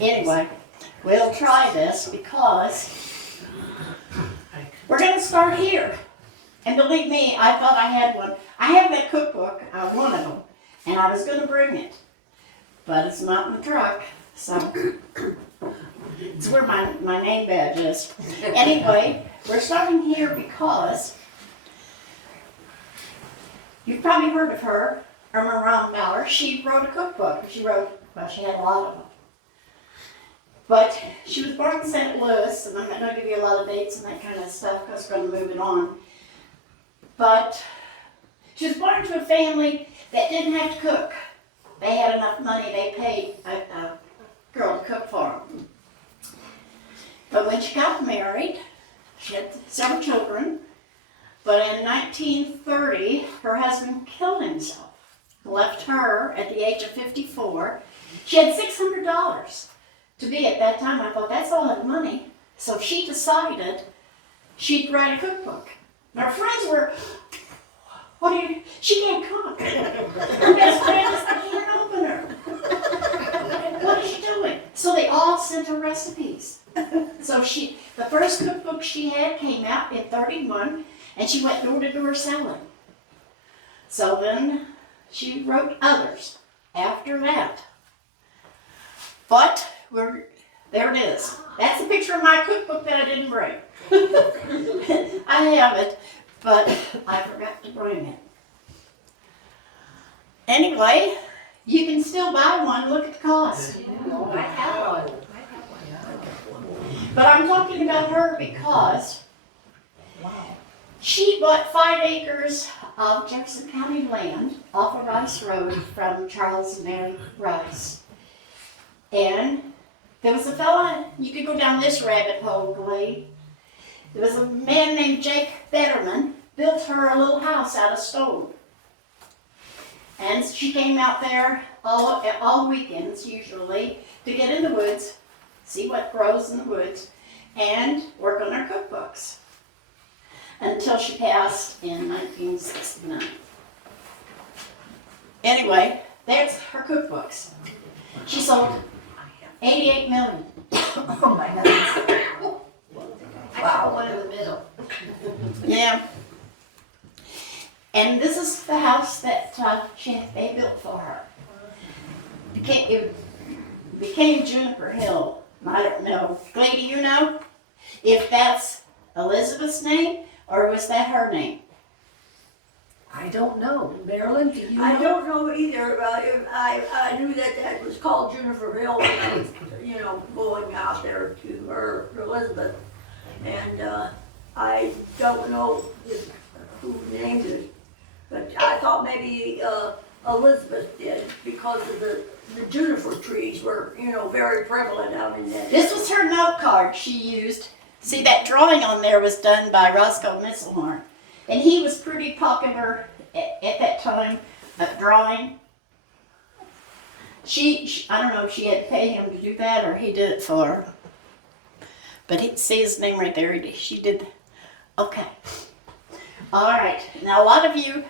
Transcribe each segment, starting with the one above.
Anyway, we'll try this because we're going to start here. And believe me, I thought I had one. I have that cookbook, one of them, and I was going to bring it. But it's not in the truck, so it's where my name badge is. Anyway, we're starting here because you've probably heard of her, Irma Rombauer. She wrote a cookbook. She had a lot of them. But she was born in St. Louis, and I'm not going to give you a lot of dates and that kind of stuff because we're going to move it on. But she was born to a family that didn't have to cook. They had enough money, they paid a girl to cook for them. But when she got married, she had several children. But in 1930, her husband killed himself. Left her at the age of 54. She had $600 to be at that time. I thought, that's a lot of money. So she decided she'd write a cookbook. And her friends were, she can't cook. Her best friend is the can opener. What is she doing? So they all sent her recipes. So the first cookbook she had came out in 31, and she went door to door selling. So then she wrote others after that. But there it is. That's a picture of my cookbook that I didn't bring. I have it, but I forgot to bring it. Anyway, you can still buy one. Look at the cost. I have one. But I'm talking about her because she bought 5 acres of Jefferson County land off of Rice Road from Charles and Mary Rice. And there was a fella, you could go down this rabbit hole, Glee. There was a man named Jake Fetterman, built her a little house out of stone. And she came out there all weekends, usually, to get in the woods, see what grows in the woods, and work on her cookbooks. Until she passed in 1969. Anyway, that's her cookbooks. She sold 88 million. Oh my goodness. I got one in the middle. Yeah. And this is the house that they built for her. It became Juniper Hill. I don't know. Glee, do you know if that's Elizabeth's name or was that her name? I don't know. Marilyn, do you know? I don't know either. I knew that was called Juniper Hill when I was, going out there to her, Elizabeth. And I don't know who named it. But I thought maybe Elizabeth did because of the juniper trees were, very prevalent out in that. This was her note card she used. See, that drawing on there was done by Roscoe Misselhorn. And he was pretty popular at that time at drawing. I don't know if she had to pay him to do that or he did it for her. But see his name right there. She did. Okay. All right. Now a lot of you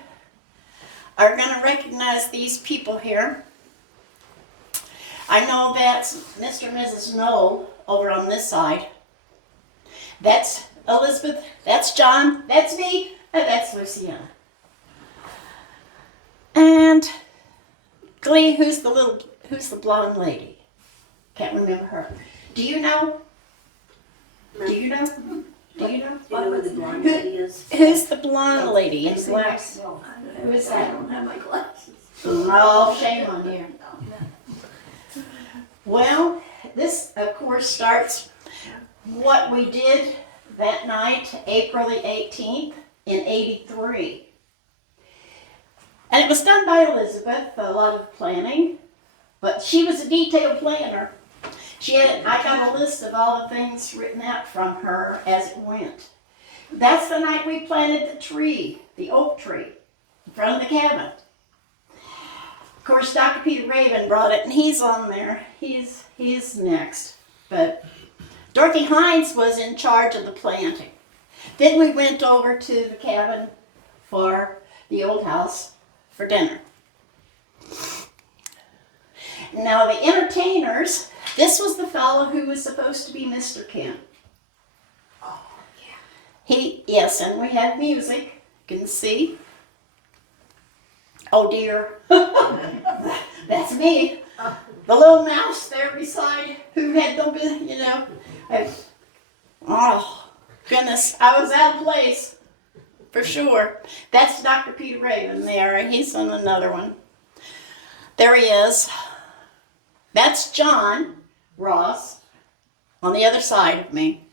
are going to recognize these people here. I know that's Mr. and Mrs. Knoll over on this side. That's Elizabeth. That's John. That's me. And that's Luciana. And Glee, who's the blonde lady? Can't remember her. Do you know? Do you know? Do you know? What the blonde lady is? Who's the blonde lady in glass? Who is I that? don't have my glasses. Oh, shame on you. Well, this, of course, starts what we did that night, April the 18th in 83. And it was done by Elizabeth, a lot of planning, but she was a detailed planner. I got a list of all the things written out from her as it went. That's the night we planted the tree, the oak tree, in front of the cabin. Of course, Dr. Peter Raven brought it, and he's on there. He's next. But Dorothy Hines was in charge of the planting. Then we went over to the cabin for the old house for dinner. Now the entertainers This was the fellow who was supposed to be Mr. Kent. Oh, yeah. Yes, and we have music. You can see. Oh dear. That's me. The little mouse there beside who had no business, you know. Oh, goodness. I was out of place. For sure. That's Dr. Peter Raven there, and he's on another one. There he is. That's John Ross on the other side of me.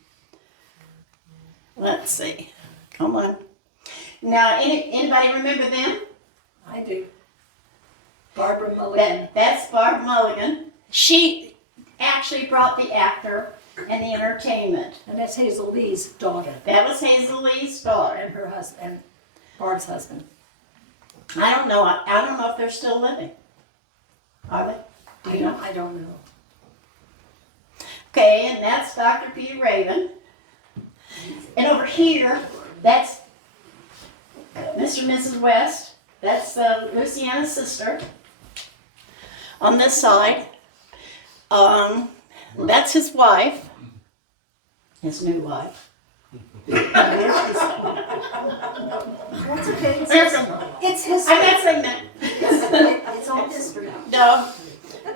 Let's see. Come on. Now, anybody remember them? I do. Barbara Mulligan. That's Barb Mulligan. She actually brought the actor and the entertainment. And that's Hazel Lee's daughter. That was Hazel Lee's daughter. And her husband, and Barb's husband. I don't know. I don't know if they're still living. Are they? Do you know? I don't know. Okay, and that's Dr. Peter Raven. And over here, that's Mr. and Mrs. West. That's Luciana's sister. On this side, that's his wife. His new wife. That's okay. It's history. I'm not saying that. It's all history. No.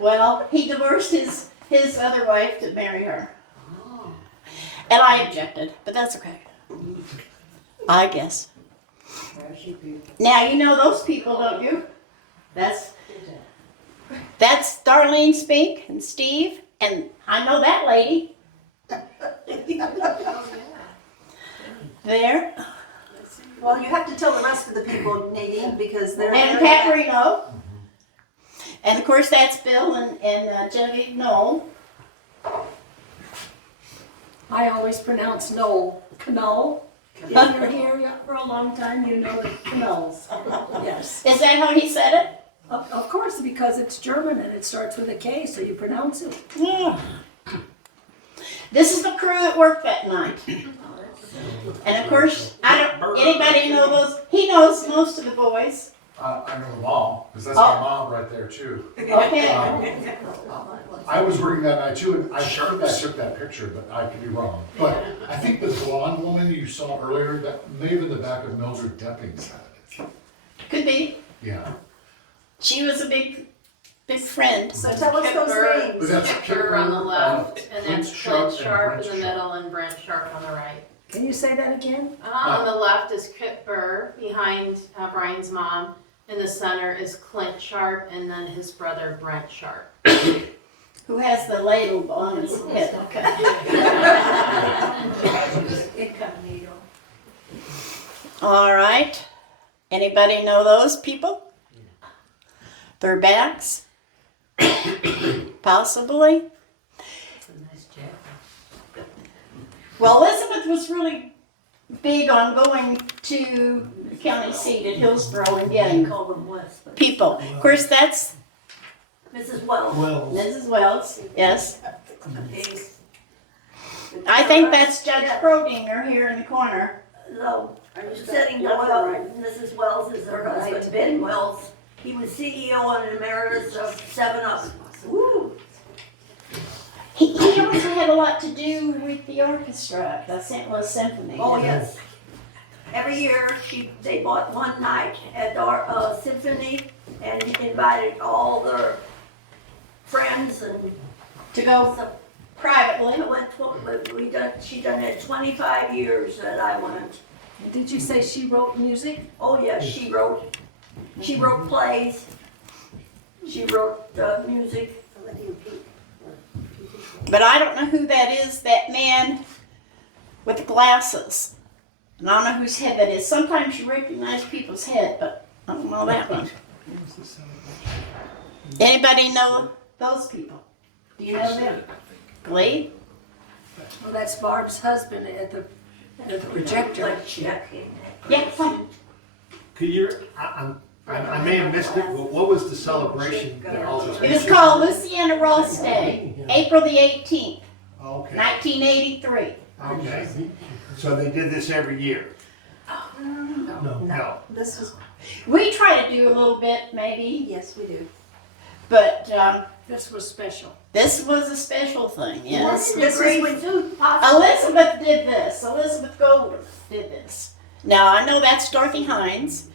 Well, he divorced his other wife to marry her. And I objected, but that's okay. I guess. Now you know those people, don't you? That's Darlene Spink and Steve, and I know that lady. There. Well, you have to tell the rest of the people, Nadine, because they're... And Paparino. And of course that's Bill and Genevieve Knoll. I always pronounce Knoll. Knoll. If you're here for a long time, you know the Knolls. Yes. Is that how he said it? Of course, because it's German and it starts with a K, so you pronounce it. Yeah. This is the crew that worked that night. And of course, anybody know those? He knows most of the boys. I know them all, because that's my mom right there too. Okay. I was working that night too, and I think I took that picture, but I could be wrong. But I think the blonde woman you saw earlier, that may have been the back of Mildred Depping's head. Could be. Yeah. She was a big friend. So tell us those But names. that's Kipper on the left, and that's Clint Clint Sharp and in the Brent middle, and Brent Sharp on the right. Can you say that again? On the left is Kipper behind Brian's mom. In the center is Clint Sharp, and then his brother Brent Sharp. Who has the ladle on his head. Incognito. All right. Anybody know those people? Their backs? Possibly. Well, Elizabeth was really big on going to the county seat at Hillsborough and We getting call them West, but people. Of course, that's Mrs. Wells. Mrs. Wells. Yes. Okay. I think that's Judge Brodinger here in the corner. So, sitting to well, Mrs. Wells is her husband, Ben Wells. He was CEO and emeritus of 7-Up. Woo! He also had a lot to do with the orchestra, the St. Louis Symphony. Oh, yes. Every year, they bought one night at our symphony and invited all their friends and To go so privately. I went, she done it 25 years that I went. Did you say she wrote music? Oh, yes, she wrote plays. She wrote music. But I don't know who that is, that man with the glasses. And I don't know whose head that is. Sometimes you recognize people's head, but I don't know that one. Anybody know those people? Do you know them? Glee? Well, that's Barb's husband at the projector. Like Jack. Yeah, some. Could you, I may have missed it, but what was the celebration that all this? It was called Luciana Ross Day, April the 18th, Okay, 1983. okay. So they did this every year? No. This is, We try to do a little bit, maybe, yes, we do. but This was special. This was a special thing, yes. This is is when Sue possibly. Elizabeth did this. Elizabeth Goltermann did this. Now, I know that's Dorothy Hines.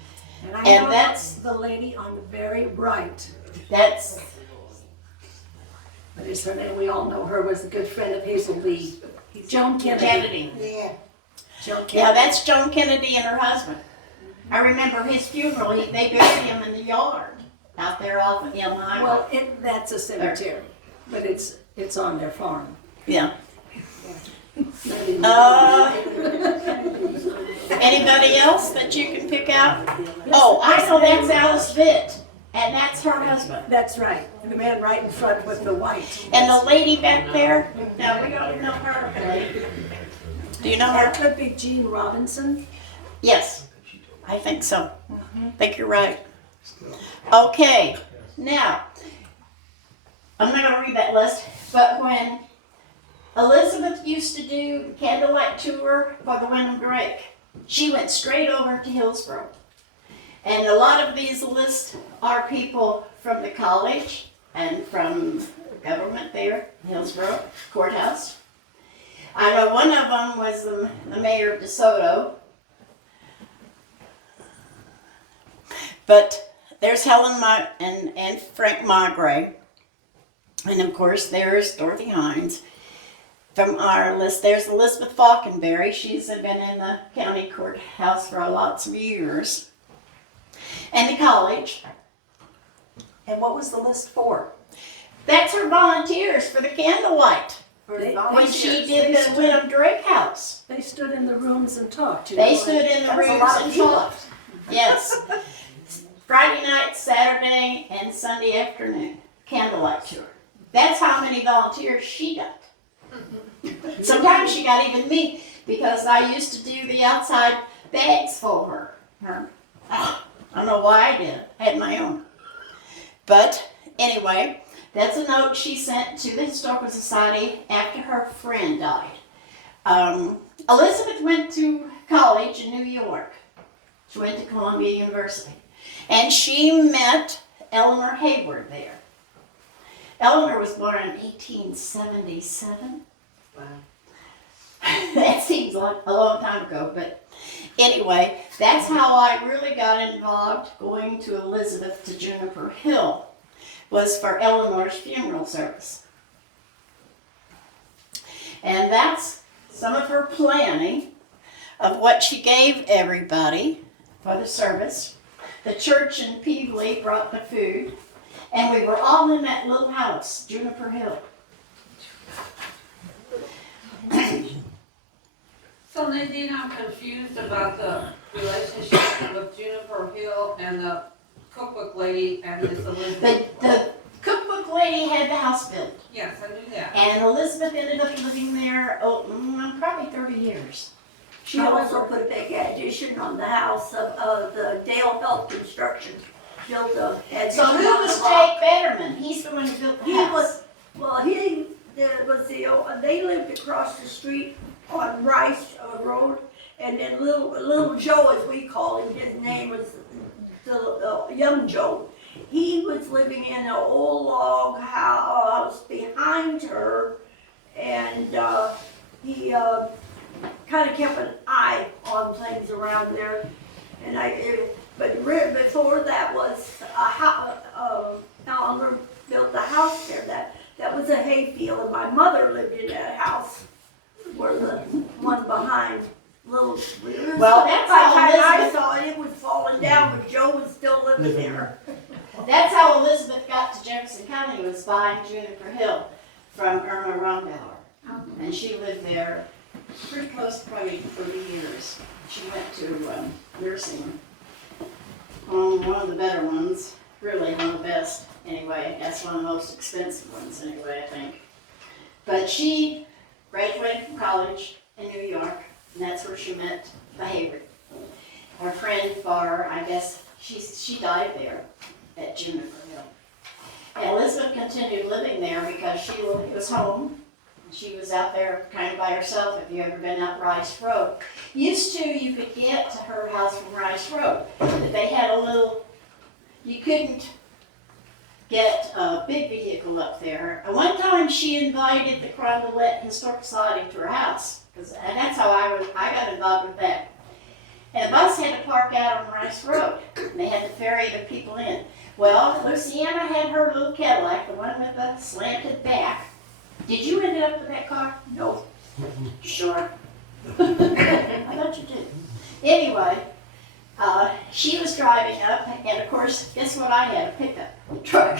And I And know that's- that's the lady on the very right. That's, What is her name? We all know her, was a good friend of Hazel Lee. Joan Kennedy. Kennedy. Yeah. Joan Yeah, Kennedy. that's Joan Kennedy and her husband. I remember his funeral. They buried him in the yard out there off of Elm Highway. Well, that's a cemetery, but it's on their farm. Yeah. Not even- Anybody else that you can pick out? Oh, I know that's Alice Vitt, and that's her husband. That's right, and the man right in front with the white. And the lady back there, now we don't know her lady. Do you know That her? could be Jean Robinson. Yes, I think so. I think you're right. Okay, now, I'm not gonna read that list, but when Elizabeth used to do the candlelight tour for the Wyndham Drake, she went straight over to Hillsborough. And a lot of these lists are people from the college and from the government there, Hillsborough Courthouse. I know one of them was the mayor of DeSoto. But there's Helen and Frank Magre. And of course, there's Dorothy Hines. From our list, there's Elizabeth Falkenberry. She's been in the county courthouse for lots of years. And the college. And what was the list for? That's her volunteers for the candlelight. They- When she did they the stood- Wyndham Drake House. They stood in the rooms and talked. You They know. stood in the That's a rooms lot of and people. talked. Yes. Friday night, Saturday, and Sunday afternoon. Candlelight tour. That's how many volunteers she got. Sometimes she got even me because I used to do the outside bags for her. I don't know why I did. I had my own. But anyway, that's a note she sent to the Historical Society after her friend died. Elizabeth went to college in New York. She went to Columbia University. And she met Eleanor Hayward there. Eleanor was born in 1877. Wow. That seems like a long time ago, but anyway, that's how I really got involved going to Elizabeth to Juniper Hill, was for Eleanor's funeral service. And that's some of her planning of what she gave everybody for the service. The church in Peevely brought the food, and we were all in that little house, Juniper Hill. So Nadine, I'm confused about the relationship with Juniper Hill and the cookbook lady and this Elizabeth. The cookbook lady had the house built, Yes, I knew that. and Elizabeth ended up living there, probably 30 years. She also put a big addition on the house of the Dale Health Construction. Built a addition So who on was the rock. Jake Betterman? He's the one who built the He house. was, well, they lived across the street on Rice Road, and then little Joe, as we call him, his name was the young Joe. He was living in an old log house behind her, and he kind of kept an eye on things around there. And before that was Eleanor built the house there. That was a hayfield, and my mother lived in that house, where the one behind little. Well, that's by the how time I Elizabeth- saw it, it was falling down, but Joe was still living there. That's how Elizabeth got to Jefferson County, was buying Juniper Hill from Irma Rombauer. And she lived there pretty close to probably 30 years. She went to nursing home, one of the better ones, really one of the best. Anyway, that's one of the most expensive ones anyway, I think. But she graduated from college in New York, and that's where she met the Hayward. Her friend for, I guess, she died there at Juniper Hill. And Elizabeth continued living there because she was home. She was out there kind of by herself, if you ever been out Rice Road. Used to, you could get to her house from Rice Road, but they had a little, you couldn't get a big vehicle up there. And one time she invited the Carondelet Historic Society to her house, and that's how I got involved with that. And the bus had to park out on Rice Road, and they had to ferry the people in. Well, Luciana had her little Cadillac, the one with the slanted back. Did you end up with that car? No. Sure. I thought you did. Anyway, she was driving up, and of course, guess what I had? A pickup truck.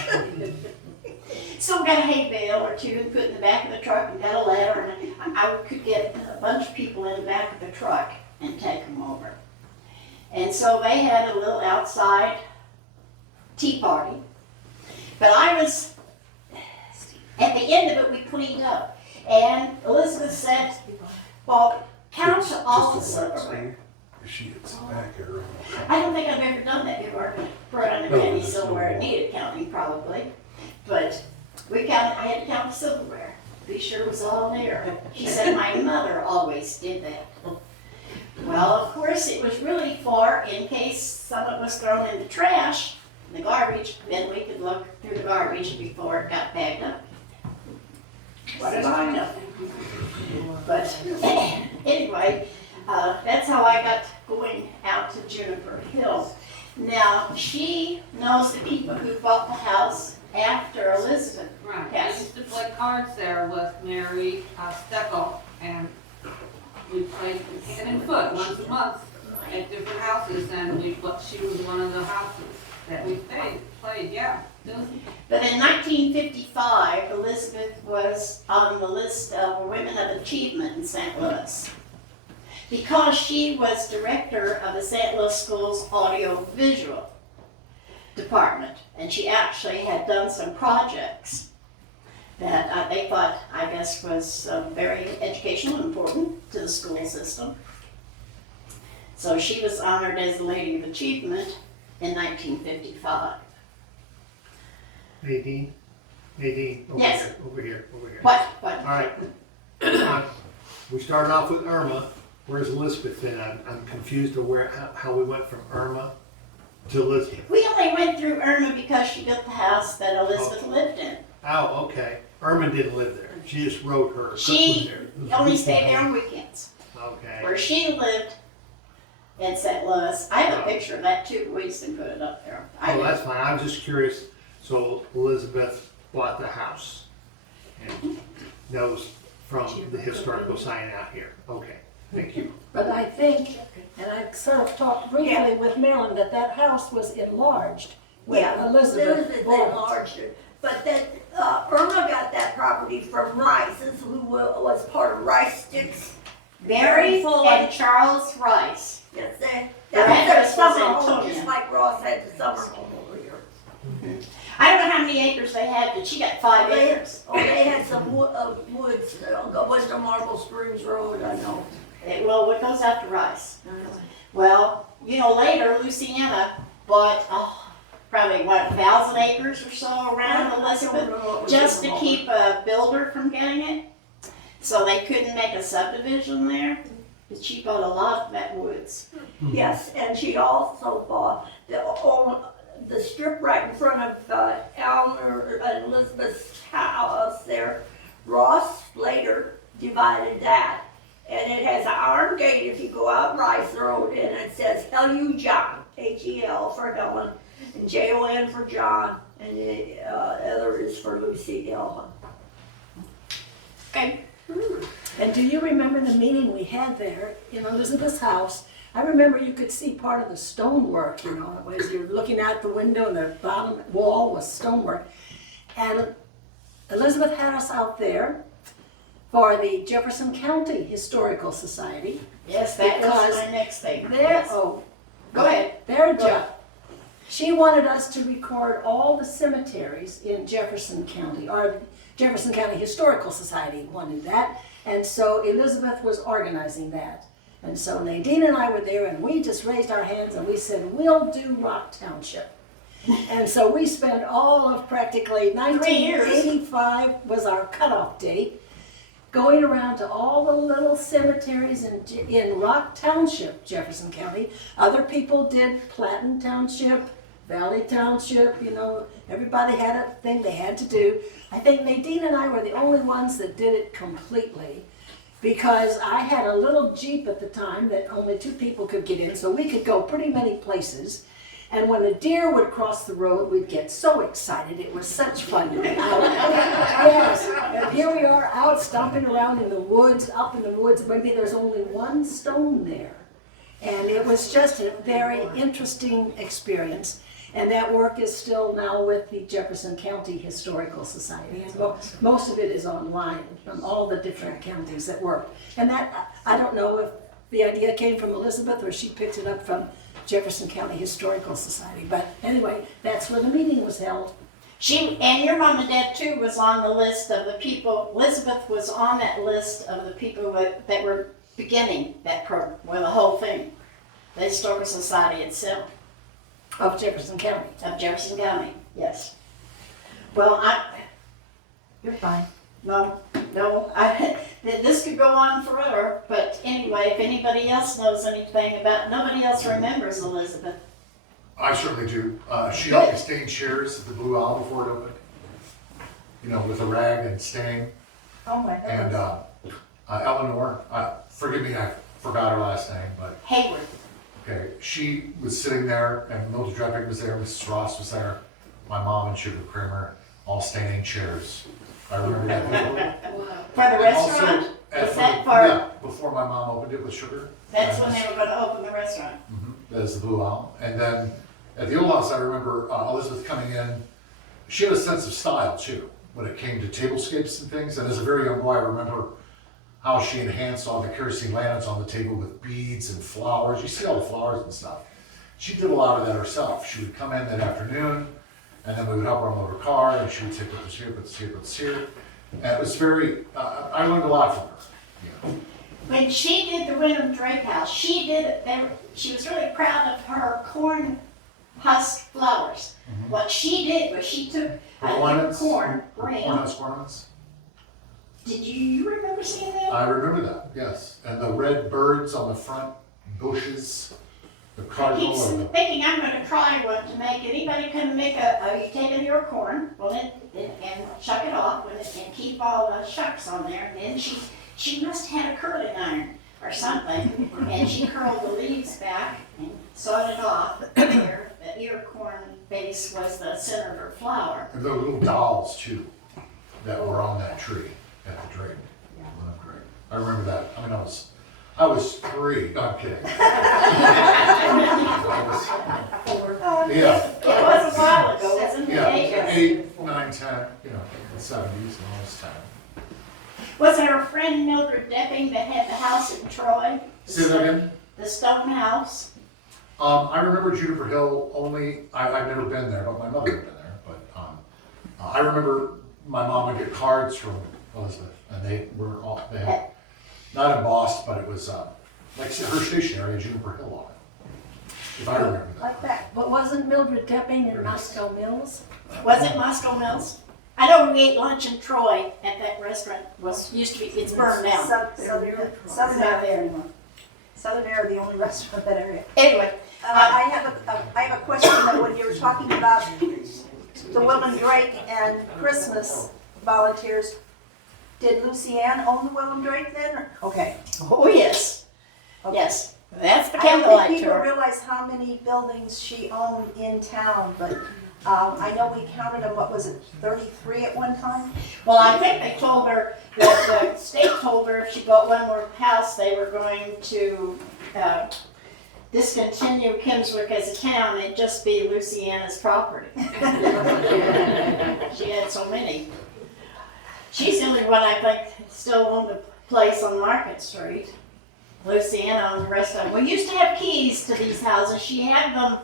So got a hay bale or two and put in the back of the truck and got a ladder, and I could get a bunch of people in the back of the truck and take them over. And so they had a little outside tea party. But I was, at the end of it, we cleaned up. And Elizabeth said, well, count all the silverware. She gets back here. I don't think I've ever done that before. Brought on the any silverware. It needed counting probably. But I had to count the silverware. Be sure it was all there. She said my mother always did that. Well, of course, it was really for in case some of it was thrown in the trash, the garbage, then we could look through the garbage before it got bagged up. What did I know? But anyway, that's how I got going out to Juniper Hill. Now, she knows the people who bought the house after Elizabeth. Right, I Yes. used to play cards there with Mary Steckel, and we played hand and foot once a month at different houses, and she was one of the houses that we played, yeah. But in 1955, Elizabeth was on the list of Women of Achievement in St. Louis because she was director of the St. Louis School's audio-visual department, and she actually had done some projects that they thought, I guess, was very educational and important to the school system. So she was honored as the Lady of Achievement in 1955. Nadine, Yes. over here. What? All right. We started off with Irma. Where's Elizabeth in? I'm confused of how we went from Irma to Elizabeth. We only went through Irma because she built the house that Elizabeth lived in. Oh, okay. Irma didn't live there. She just wrote her. She cookbook only stayed there on weekends. Okay. Where she lived in St. Louis. I have a picture of that too. We just didn't put it up there. Oh, that's fine. I'm just curious. So Elizabeth bought the house and knows from the historical sign out here. Okay, thank you. But I think, and I sort of talked briefly with Marilyn, that house was enlarged when Yeah, Elizabeth bought it. enlarged it. But that, Irma got that property from Rice's, who was part of Rice Sticks. Mary Full and of- Charles Rice. Yes, Their that was their address was summer home, Antonia. just like Ross had the summer home over here. I don't know how many acres they had, but she got 5 acres. Oh, they had some woods, west of Marble Springs Road, I know. Well, it goes out to Rice. Well, later Luciana bought, probably 1,000 acres or so around Elizabeth, just to keep a builder from getting it. So they couldn't make a subdivision there, but she bought a lot of that woods. Yes, and she also bought the strip right in front of Elmer and Elizabeth's house there. Ross later divided that, and it has an iron gate if you go out Rice Road, and it says L.U. John, H-E-L for Helen, and J-O-N for John, and the other is for Lucy L. Okay. And do you remember the meeting we had there in Elizabeth's house? I remember you could see part of the stonework, as you're looking out the window and the bottom wall was stonework. And Elizabeth had us out there for the Jefferson County Historical Society. Yes, that was Because my next thing. Their, Yes. oh, Go ahead. their job. She wanted us to record all the cemeteries in Jefferson County, or Jefferson County Historical Society wanted that. And so Elizabeth was organizing that. And so Nadine and I were there, and we just raised our hands and we said, we'll do Rock Township. And so we spent all of practically 1985 was our cutoff date, going around to all the little cemeteries in Rock Township, Jefferson County. Other people did Platten Township, Valley Township, you know, everybody had a thing they had to do. I think Nadine and I were the only ones that did it completely, because I had a little Jeep at the time that only 2 people could get in, so we could go pretty many places. And when a deer would cross the road, we'd get so excited. It was such fun to be out. Yes, and here we are out stomping around in the woods, up in the woods. Maybe there's only 1 stone there. And it was just a very interesting experience. And that work is still now with the Jefferson County Historical Society. And most of it is online from all the different counties that worked. And that, I don't know if the idea came from Elizabeth or she picked it up from Jefferson County Historical Society. But anyway, that's where the meeting was held. She, and your mom and dad too, was on the list of the people, Elizabeth was on that list of the people that were beginning that program, well, the whole thing. The Historical Society itself. Of Jefferson County. Of Jefferson County, yes. Well, You're fine. no, this could go on forever, but anyway, if anybody else knows anything about, nobody else remembers Elizabeth. I certainly do. She helped me stain chairs at the Blue Owl before it opened. You know, with a rag and stain. Oh my And goodness. Eleanor, forgive me, I forgot her last name, but Hayward. okay, she was sitting there, and Mildred Drepping was there, Mrs. Ross was there, my mom and Sugar Kramer, all staining chairs. I remember that. For the restaurant? Was that for, Yeah, before my mom opened it with Sugar. that's when they were gonna open the restaurant. That is the Blue Owl. And then at the old house, I remember Elizabeth coming in. She had a sense of style too when it came to tablescapes and things. And as a very young boy, I remember how she enhanced all the kerosene lanterns on the table with beads and flowers. You see all the flowers and stuff. She did a lot of that herself. She would come in that afternoon, and then we would help her unload her car, and she would take put this here, put this here, put this here. And it was very, I learned a lot from her. You know. When she did the Wyndham Drake House, she did it, she was really proud of her corn husk flowers. What she did was she took corn grain. Corn husk ornaments. Did you remember seeing that? I remember that, yes. And the red birds on the front bushes, the I keep cardinal or the... thinking I'm gonna try one to make, anybody can make you take in your corn, and shuck it off with it, and keep all the shucks on there, and then she must have had a curling iron or something, and she curled the leaves back and sawed it off. There, the ear corn base was the center of her flower. And the little dolls too, that were on that tree at the Drake. I remember that. I mean, I was 3. No, I'm kidding. Yeah. It was a while ago, wasn't it? Yeah, 8 years. 8, 9, 10, you know, the 70s and all this time. Was it her friend Mildred Depping that had the house in Troy? Say that again? The stone house? I remember Juniper Hill only, I've never been there, but my mother had been there. But I remember my mom would get cards from Elizabeth, and they had, not embossed, but it was like her stationery had Juniper Hill on it. If I remember that. Like that. But wasn't Mildred Depping in Moscow Mills? Was it Moscow Mills? I know we ate lunch in Troy at that restaurant. Used to be, it's burned down. It's not there anymore. Southern Air, the only restaurant in that area. Anyway, I have a question that when you were talking about the Willem Drake and Christmas volunteers, did Lucy Ann own the Willem Drake then? Okay. oh yes, yes, that's the I don't candlelight think people tour. realize how many buildings she owned in town, but I know we counted them, what was it, 33 at one time? Well, I think they told her, the state told her if she bought one more house, they were going to discontinue Kimmswick as a town and just be Luciana's property. She had so many. She's the only one I think still owned a place on Market Street. Luciana owned the rest of them. We used to have keys to these houses. She had them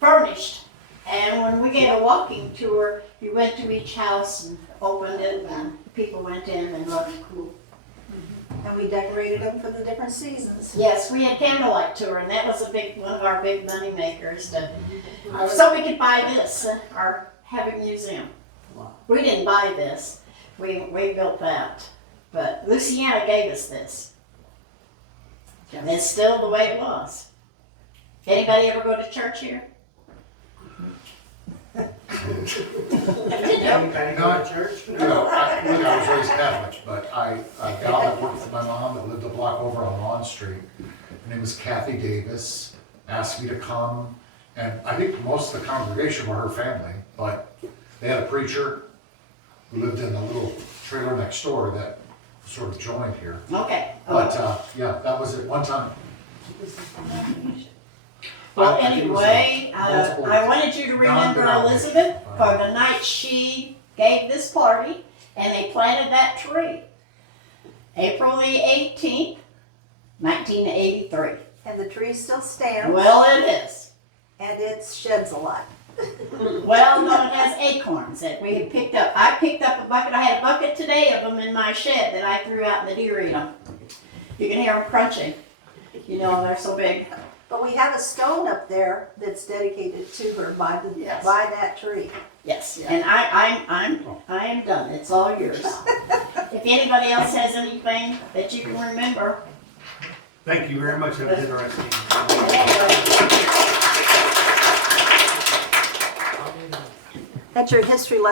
furnished. And when we gave a walking tour, you went to each house and opened it, and people went in and looked cool. And we decorated them for the different seasons. Yes, we had candlelight tour, and that was one of our big money makers. So we could buy this or have a museum. We didn't buy this. We built that. But Luciana gave us this. And it's still the way it was. Anybody ever go to church here? Anybody go to church? You know, I was raised Catholic, but a gal that worked for my mom that lived a block over on Lawn Street, her name was Kathy Davis, asked me to come, and I think most of the congregation were her family, but they had a preacher who lived in a little trailer next door that sort of joined here. Okay. But, yeah, that was at one time. Well, I think it was anyway, multiple I wanted you to remember non-denominational. Elizabeth for the night she gave this party and they planted that tree. April the 18th, 1983. And the tree still stands, Well, it is. and it sheds a lot. Well, no, it has acorns that we had picked up. I picked up a bucket. I had a bucket today of them in my shed that I threw out and the deer ate them. You can hear them crunching. You know, they're so big. But we have a stone up there that's dedicated to her by Yes. by that tree. Yes, and I am done. It's all yours. If anybody else has anything that you can remember. Thank you very much, that was interesting. That's your history lesson.